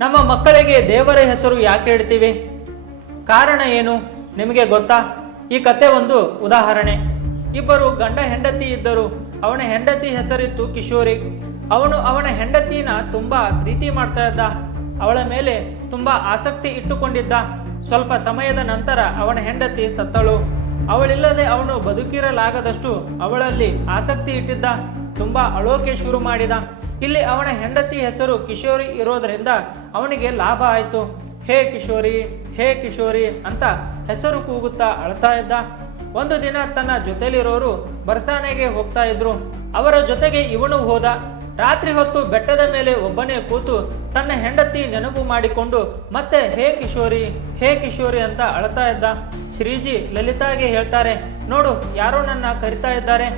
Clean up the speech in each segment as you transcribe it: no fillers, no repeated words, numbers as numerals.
ನಮ್ಮ ಮಕ್ಕಳಿಗೆ ದೇವರ ಹೆಸರು ಯಾಕೆ ಇಡ್ತೀವಿ? ಕಾರಣ ಏನು ನಿಮಗೆ ಗೊತ್ತಾ? ಈ ಕತೆ ಒಂದು ಉದಾಹರಣೆ. ಇಬ್ಬರು ಗಂಡ ಹೆಂಡತಿ ಇದ್ದರು. ಅವನ ಹೆಂಡತಿ ಹೆಸರಿತ್ತು ಕಿಶೋರಿ. ಅವನು ಅವನ ಹೆಂಡತಿನ ತುಂಬಾ ಪ್ರೀತಿ ಮಾಡ್ತಾ ಇದ್ದ. ಅವಳ ಮೇಲೆ ತುಂಬಾ ಆಸಕ್ತಿ ಇಟ್ಟುಕೊಂಡಿದ್ದ. ಸ್ವಲ್ಪ ಸಮಯದ ನಂತರ ಅವನ ಹೆಂಡತಿ ಸತ್ತಳು. ಅವಳಿಲ್ಲದೆ ಅವನು ಬದುಕಿರಲಾಗದಷ್ಟು ಅವಳಲ್ಲಿ ಆಸಕ್ತಿ ಇಟ್ಟಿದ್ದ. ತುಂಬಾ ಅಳೋಕೆ ಶುರು ಮಾಡಿದ. ಇಲ್ಲಿ ಅವನ ಹೆಂಡತಿ ಹೆಸರು ಕಿಶೋರಿ ಇರೋದ್ರಿಂದ ಅವನಿಗೆ ಲಾಭ ಆಯಿತು. ಹೇ ಕಿಶೋರಿ, ಹೇ ಕಿಶೋರಿ ಅಂತ ಹೆಸರು ಕೂಗುತ್ತಾ ಅಳ್ತಾ ಇದ್ದ. ಒಂದು ದಿನ ತನ್ನ ಜೊತೆಲಿರೋರು ಬರ್ಸಾನೆಗೆ ಹೋಗ್ತಾ ಇದ್ರು. ಅವರ ಜೊತೆಗೆ ಇವನು ಹೋದ. ರಾತ್ರಿ ಹೊತ್ತು ಬೆಟ್ಟದ ಮೇಲೆ ಒಬ್ಬನೇ ಕೂತು ತನ್ನ ಹೆಂಡತಿ ನೆನಪು ಮಾಡಿಕೊಂಡು ಮತ್ತೆ ಹೇ ಕಿಶೋರಿ, ಹೇ ಕಿಶೋರಿ ಅಂತ ಅಳ್ತಾ ಇದ್ದ. ಶ್ರೀಜಿ ಲಲಿತಾಗೆ ಹೇಳ್ತಾರೆ, ನೋಡು ಯಾರೋ ನನ್ನ ಕರಿತಾ ಇದ್ದಾರೆ.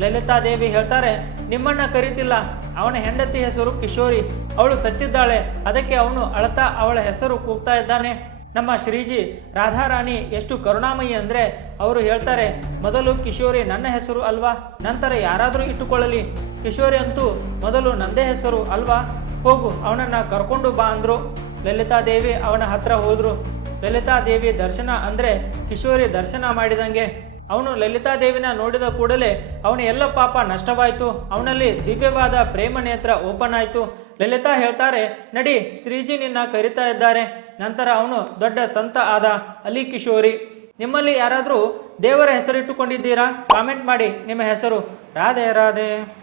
ಲಲಿತಾ ದೇವಿ ಹೇಳ್ತಾರೆ, ನಿಮ್ಮನ್ನ ಕರೀತಿಲ್ಲ, ಅವನ ಹೆಂಡತಿ ಹೆಸರು ಕಿಶೋರಿ, ಅವಳು ಸತ್ತಿದ್ದಾಳೆ, ಅದಕ್ಕೆ ಅವನು ಅಳತಾ ಅವಳ ಹೆಸರು ಕೂಗ್ತಾ ಇದ್ದಾನೆ. ನಮ್ಮ ಶ್ರೀಜಿ ರಾಧಾರಾಣಿ ಎಷ್ಟು ಕರುಣಾಮಯಿ ಅಂದ್ರೆ ಅವರು ಹೇಳ್ತಾರೆ, ಮೊದಲು ಕಿಶೋರಿ ನನ್ನ ಹೆಸರು ಅಲ್ವಾ, ನಂತರ ಯಾರಾದರೂ ಇಟ್ಟುಕೊಳ್ಳಲಿ, ಕಿಶೋರಿ ಅಂತೂ ಮೊದಲು ನಂದೇ ಹೆಸರು ಅಲ್ವಾ, ಹೋಗು ಅವನನ್ನ ಕರ್ಕೊಂಡು ಬಾ ಅಂದ್ರು. ಲಲಿತಾದೇವಿ ಅವನ ಹತ್ರ ಹೋದ್ರು. ಲಲಿತಾದೇವಿ ದರ್ಶನ ಅಂದ್ರೆ ಕಿಶೋರಿ ದರ್ಶನ ಮಾಡಿದಂಗೆ. ಅವನು ಲಲಿತಾದೇವಿನ ನೋಡಿದ ಕೂಡಲೇ ಅವನ ಎಲ್ಲ ಪಾಪ ನಷ್ಟವಾಯಿತು. ಅವನಲ್ಲಿ ದಿವ್ಯವಾದ ಪ್ರೇಮ ನೇತ್ರ ಓಪನ್ ಆಯಿತು. ಲಲಿತಾ ಹೇಳ್ತಾರೆ, ನಡಿ ಶ್ರೀಜಿ ನಿನ್ನ ಕರಿತಾ ಇದ್ದಾರೆ. ನಂತರ ಅವನು ದೊಡ್ಡ ಸಂತ ಆದ. ಅಲಿ ಕಿಶೋರಿ. ನಿಮ್ಮಲ್ಲಿ ಯಾರಾದರೂ ದೇವರ ಹೆಸರಿಟ್ಟುಕೊಂಡಿದ್ದೀರಾ? ಕಾಮೆಂಟ್ ಮಾಡಿ ನಿಮ್ಮ ಹೆಸರು. ರಾಧೆ ರಾಧೆ.